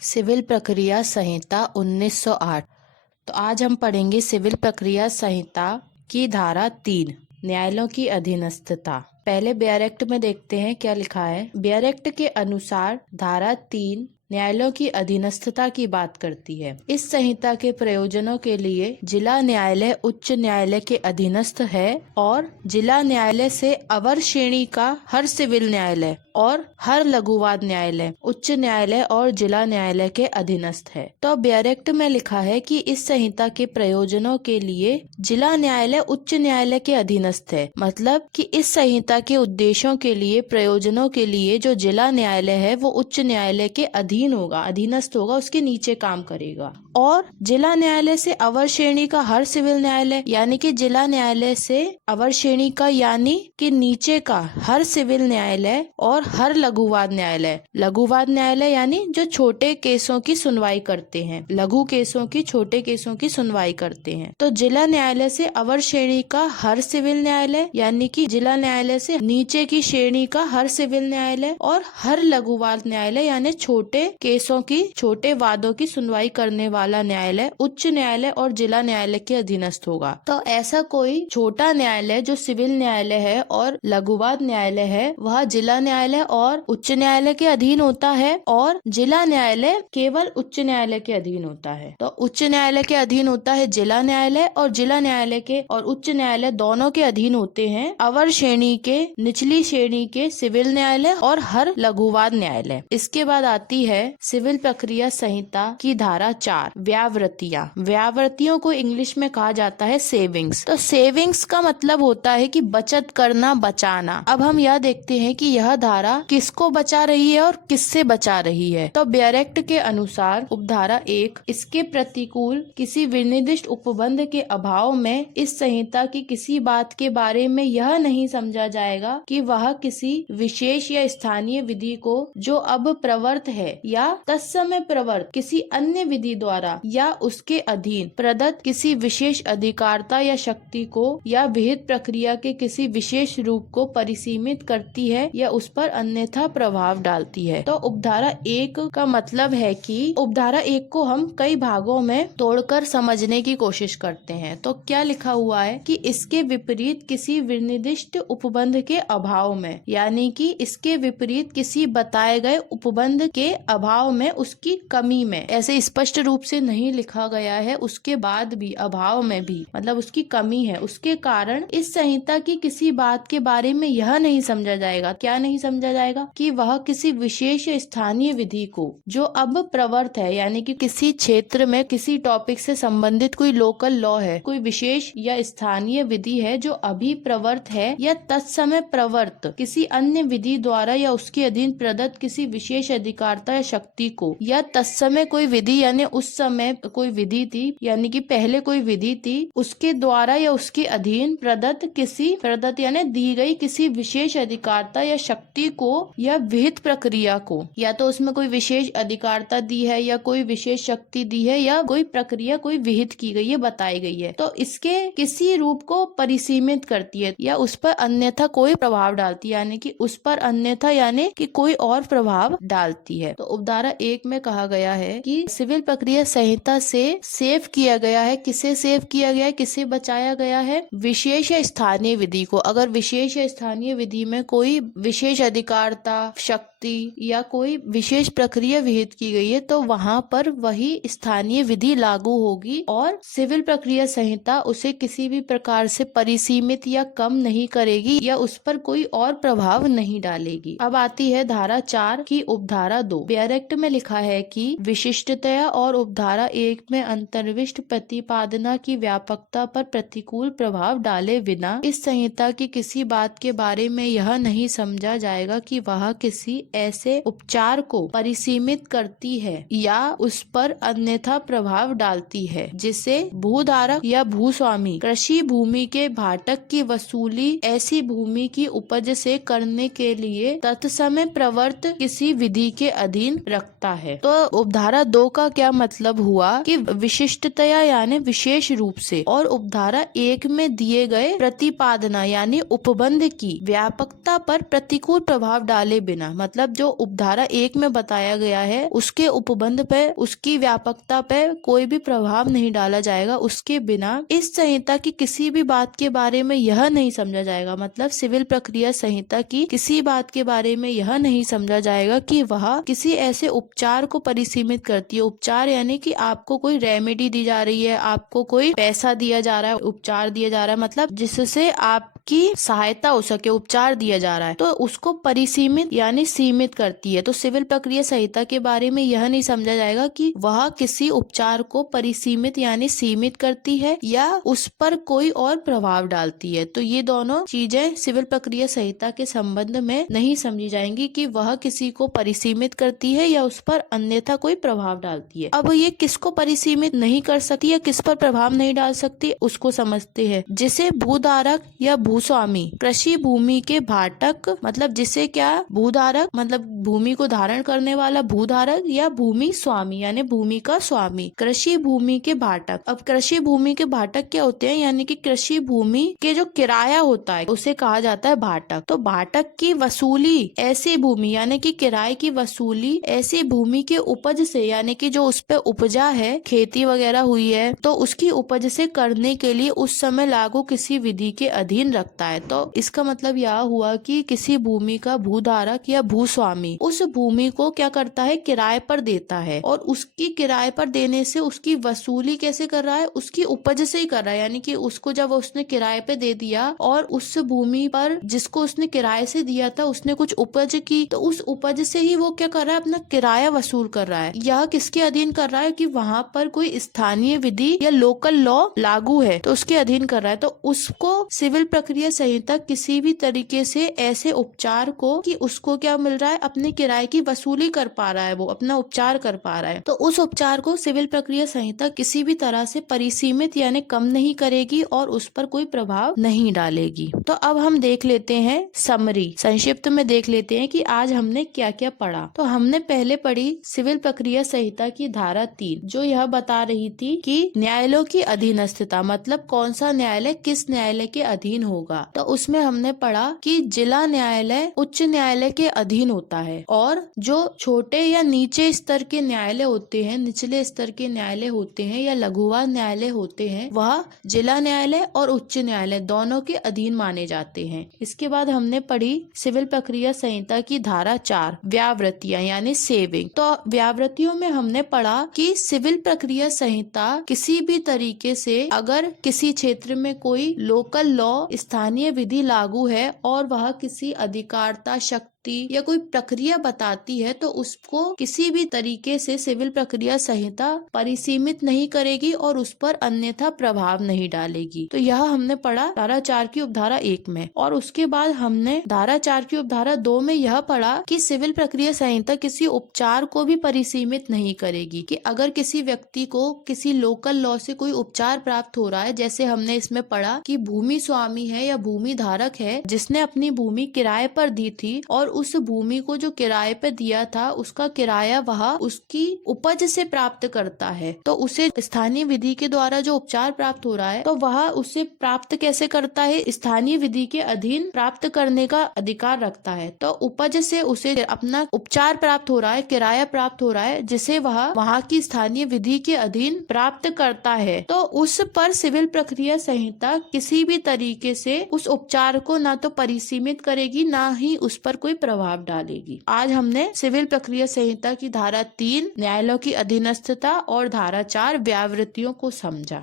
Civil प्रक्रिया संहिता 1908। तो आज हम पढ़ेंगे सिविल प्रक्रिया संहिता की धारा 3, न्यायालयों की अधीनस्थता। पहले बेयर एक्ट में देखते हैं क्या लिखा है। बेयर एक्ट के अनुसार धारा 3 न्यायालयों की अधीनस्थता की बात करती है। इस संहिता के प्रयोजनों के लिए जिला न्यायालय उच्च न्यायालय के अधीनस्थ है और जिला न्यायालय से अवर श्रेणी का हर सिविल न्यायालय और हर लघुवाद न्यायालय उच्च न्यायालय और जिला न्यायालय के अधीनस्थ है। तो बेयर एक्ट में लिखा है कि इस संहिता के प्रयोजनों के लिए जिला न्यायालय उच्च न्यायालय के अधीनस्थ है। मतलब कि इस संहिता के उद्देश्यों के लिए, प्रयोजनों के लिए जो जिला न्यायालय है वो उच्च न्यायालय के अधीन होगा, अधीनस्थ होगा, उसके नीचे काम करेगा। और जिला न्यायालय से अवर श्रेणी का हर सिविल न्यायालय, यानी कि जिला न्यायालय से अवर श्रेणी का यानी कि नीचे का हर सिविल न्यायालय और हर लघुवाद न्यायालय। लघुवाद न्यायालय यानी जो छोटे केसों की सुनवाई करते हैं, लघु केसों की, छोटे केसों की सुनवाई करते हैं। तो जिला न्यायालय से अवर श्रेणी का हर सिविल न्यायालय यानी कि जिला न्यायालय से नीचे की श्रेणी का हर सिविल न्यायालय और हर लघुवाद न्यायालय यानी छोटे केसों की, छोटे वादों की सुनवाई करने वाला न्यायालय उच्च न्यायालय और जिला न्यायालय के अधीनस्थ होगा। तो ऐसा कोई छोटा न्यायालय जो सिविल न्यायालय है और लघुवाद न्यायालय है, वह जिला न्यायालय और उच्च न्यायालय के अधीन होता है और जिला न्यायालय केवल उच्च न्यायालय के अधीन होता है। तो उच्च न्यायालय के अधीन होता है जिला न्यायालय और जिला न्यायालय के और उच्च न्यायालय दोनों के अधीन होते हैं अवर श्रेणी के, निचली श्रेणी के सिविल न्यायालय और हर लघुवाद न्यायालय। इसके बाद आती है सिविल प्रक्रिया संहिता की धारा 4, व्यावृत्तियां। व्यावृत्तियों को इंग्लिश में कहा जाता है सेविंग्स। तो सेविंग्स का मतलब होता है कि बचत करना, बचाना। अब हम यह देखते हैं कि यह धारा किसको बचा रही है और किससे बचा रही है। तो बेयर एक्ट के अनुसार उपधारा 1, इसके प्रतिकूल किसी विनिर्दिष्ट उपबंध के अभाव में इस संहिता की किसी बात के बारे में यह नहीं समझा जाएगा कि वह किसी विशेष या स्थानीय विधि को जो अब प्रवर्त है या तत्समय प्रवर्त किसी अन्य विधि द्वारा या उसके अधीन प्रदत्त किसी विशेष अधिकारता या शक्ति को या विहित प्रक्रिया के किसी विशेष रूप को परिसीमित करती है या उस पर अन्यथा प्रभाव डालती है। तो उपधारा 1 का मतलब है कि उपधारा 1 को हम कई भागों में तोड़कर समझने की कोशिश करते हैं। तो क्या लिखा हुआ है कि इसके विपरीत किसी विनिर्दिष्ट उपबंध के अभाव में, यानी कि इसके विपरीत किसी बताए गए उपबंध के अभाव में, उसकी कमी में, ऐसे स्पष्ट रूप से नहीं लिखा गया है, उसके बाद भी, अभाव में भी, मतलब उसकी कमी है, उसके कारण इस संहिता की किसी बात के बारे में यह नहीं समझा जाएगा। क्या नहीं समझा जाएगा? कि वह किसी विशेष स्थानीय विधि को जो अब प्रवर्त है, यानी कि किसी क्षेत्र में किसी टॉपिक से संबंधित कोई लोकल लॉ है, कोई विशेष या स्थानीय विधि है जो अभी प्रवर्त है या तत्समय प्रवर्त किसी अन्य विधि द्वारा या उसके अधीन प्रदत्त किसी विशेष अधिकारता या शक्ति को, या तत्समय कोई विधि यानी उस समय कोई विधि थी, यानी कि पहले कोई विधि थी, उसके द्वारा या उसके अधीन प्रदत्त यानी दी गई किसी विशेष अधिकारता या शक्ति को या विहित प्रक्रिया को, या तो उसमें कोई विशेष अधिकारता दी है या कोई विशेष शक्ति दी है या कोई प्रक्रिया कोई विहित की गई है, बताई गई है, तो इसके किसी रूप को परिसीमित करती है या उस पर अन्यथा कोई प्रभाव डालती है, यानी कि उस पर अन्यथा यानी कि कोई और प्रभाव डालती है। तो उपधारा 1 में कहा गया है कि सिविल प्रक्रिया संहिता से सेव किया गया है। किसे सेव किया गया है, किसे बचाया गया है? विशेष या स्थानीय विधि को। अगर विशेष या स्थानीय विधि में कोई विशेष अधिकारता, शक्ति या कोई विशेष प्रक्रिया विहित की गई है तो वहाँ पर वही स्थानीय विधि लागू होगी और सिविल प्रक्रिया संहिता उसे किसी भी प्रकार से परिसीमित या कम नहीं करेगी या उस पर कोई और प्रभाव नहीं डालेगी। अब आती है धारा 4 की उपधारा 2। बेयर एक्ट में लिखा है कि विशिष्टता और उपधारा 1 में अंतर्विष्ट प्रतिपादना की व्यापकता पर प्रतिकूल प्रभाव डाले बिना इस संहिता की किसी बात के बारे में यह नहीं समझा जाएगा कि वह किसी ऐसे उपचार को परिसीमित करती है या उस पर अन्यथा प्रभाव डालती है जिसे भूधारक या भूस्वामी कृषि भूमि के भाटक की वसूली ऐसी भूमि की उपज से करने के लिए तत्समय प्रवर्त किसी विधि के अधीन रखता है। तो उपधारा 2 का क्या मतलब हुआ कि विशिष्टता यानी विशेष रूप से, और उपधारा 1 में दिए गए प्रतिपादना यानी उपबंध की व्यापकता पर प्रतिकूल प्रभाव डाले बिना, मतलब मतलब जो उपधारा 1 में बताया गया है उसके उपबंध पे, उसकी व्यापकता पे कोई भी प्रभाव नहीं डाला जाएगा। उसके बिना इस संहिता की किसी भी बात के बारे में यह नहीं समझा जाएगा, मतलब सिविल प्रक्रिया संहिता की किसी बात के बारे में यह नहीं समझा जाएगा कि वह किसी ऐसे उपचार को परिसीमित करती है। उपचार यानी कि आपको कोई रेमेडी दी जा रही है, आपको कोई पैसा दिया जा रहा है, उपचार दिया जा रहा है, मतलब जिससे आपकी सहायता हो सके, उपचार दिया जा रहा है, तो उसको परिसीमित यानी सीमित करती है। तो सिविल प्रक्रिया संहिता के बारे में यह नहीं समझा जाएगा कि वह किसी उपचार को परिसीमित यानी सीमित करती है या उस पर कोई और प्रभाव डालती है। तो ये दोनों चीजें सिविल प्रक्रिया संहिता के संबंध में नहीं समझी जाएंगी कि वह किसी को परिसीमित करती है या उस पर अन्यथा कोई प्रभाव डालती है। अब ये किसको परिसीमित नहीं कर सकती या किस पर प्रभाव नहीं डाल सकती उसको समझते हैं। जिसे भूधारक या भूस्वामी, कृषि भूमि के भाटक, मतलब जिसे क्या, भूधारक मतलब भूमि को धारण करने वाला भूधारक, या भूमि स्वामी यानी भूमि का स्वामी, कृषि भूमि के भाटक। अब कृषि भूमि के भाटक क्या होते हैं, यानी कि कृषि भूमि के जो किराया होता है उसे कहा जाता है भाटक। तो भाटक की वसूली ऐसी भूमि यानी कि किराए की वसूली ऐसी भूमि के उपज से, यानी कि जो उस पे उपजा है, खेती वगैरह हुई है, तो उसकी उपज से करने के लिए उस समय लागू किसी विधि के अधीन रखता है। तो इसका मतलब यह हुआ कि किसी भूमि का भूधारक या भूस्वामी उस भूमि को क्या करता है, किराए पर देता है, और उसकी किराए पर देने से उसकी वसूली कैसे कर रहा है, उसकी उपज से ही कर रहा है। यानी कि उसको जब उसने किराए पे दे दिया और उस भूमि पर जिसको उसने किराए से दिया था उसने कुछ उपज की, तो उस उपज से ही वो क्या कर रहा है, अपना किराया वसूल कर रहा है। यह किसके अधीन कर रहा है कि वहाँ पर कोई स्थानीय विधि या लोकल लॉ लागू है तो उसके अधीन कर रहा है। तो उसको सिविल प्रक्रिया संहिता किसी भी तरीके से ऐसे उपचार को कि उसको क्या मिल रहा है, अपने किराए की वसूली कर पा रहा है, वो अपना उपचार कर पा रहा है, तो उस उपचार को सिविल प्रक्रिया संहिता किसी भी तरह से परिसीमित यानी कम नहीं करेगी और उस पर कोई प्रभाव नहीं डालेगी। तो अब हम देख लेते हैं समरी, संक्षिप्त में देख लेते हैं कि आज हमने क्या क्या पढ़ा। तो हमने पहले पढ़ी सिविल प्रक्रिया संहिता की धारा 3, जो यह बता रही थी कि न्यायालयों की अधीनस्थता, मतलब कौन सा न्यायालय किस न्यायालय के अधीन होगा। तो उसमें हमने पढ़ा कि जिला न्यायालय उच्च न्यायालय के अधीन होता है, और जो छोटे या नीचे स्तर के न्यायालय होते हैं, निचले स्तर के न्यायालय होते हैं या लघुवाद न्यायालय होते हैं, वह जिला न्यायालय और उच्च न्यायालय दोनों के अधीन माने जाते हैं। इसके बाद हमने पढ़ी सिविल प्रक्रिया संहिता की धारा 4, व्यावृत्तियां यानी सेविंग। तो व्यावृत्तियों में हमने पढ़ा कि सिविल प्रक्रिया संहिता किसी भी तरीके से अगर किसी क्षेत्र में कोई लोकल लॉ, स्थानीय विधि लागू है और वह किसी अधिकारता, शक्ति या कोई प्रक्रिया बताती है, तो उसको किसी भी तरीके से सिविल प्रक्रिया संहिता परिसीमित नहीं करेगी और उस पर अन्यथा प्रभाव नहीं डालेगी। तो यह हमने पढ़ा धारा 4 की उपधारा 1 में। और उसके बाद हमने धारा 4 की उपधारा 2 में यह पढ़ा कि सिविल प्रक्रिया संहिता किसी उपचार को भी परिसीमित नहीं करेगी, कि अगर किसी व्यक्ति को किसी लोकल लॉ से कोई उपचार प्राप्त हो रहा है, जैसे हमने इसमें पढ़ा कि भूमि स्वामी है या भूमि धारक है जिसने अपनी भूमि किराए पर दी थी और उस भूमि को जो किराए पे दिया था उसका किराया वह उसकी उपज से प्राप्त करता है, तो उसे स्थानीय विधि के द्वारा जो उपचार प्राप्त हो रहा है तो वह उसे प्राप्त कैसे करता है, स्थानीय विधि के अधीन प्राप्त करने का अधिकार रखता है। तो उपज से उसे अपना उपचार प्राप्त हो रहा है, किराया प्राप्त हो रहा है, जिसे वह वहाँ की स्थानीय विधि के अधीन प्राप्त करता है। तो उस पर सिविल प्रक्रिया संहिता किसी भी तरीके से उस उपचार को ना तो परिसीमित करेगी ना ही उस पर कोई प्रभाव डालेगी। आज हमने सिविल प्रक्रिया संहिता की धारा 3 न्यायालयों की अधीनस्थता और धारा 4 व्यावृत्तियों को समझा।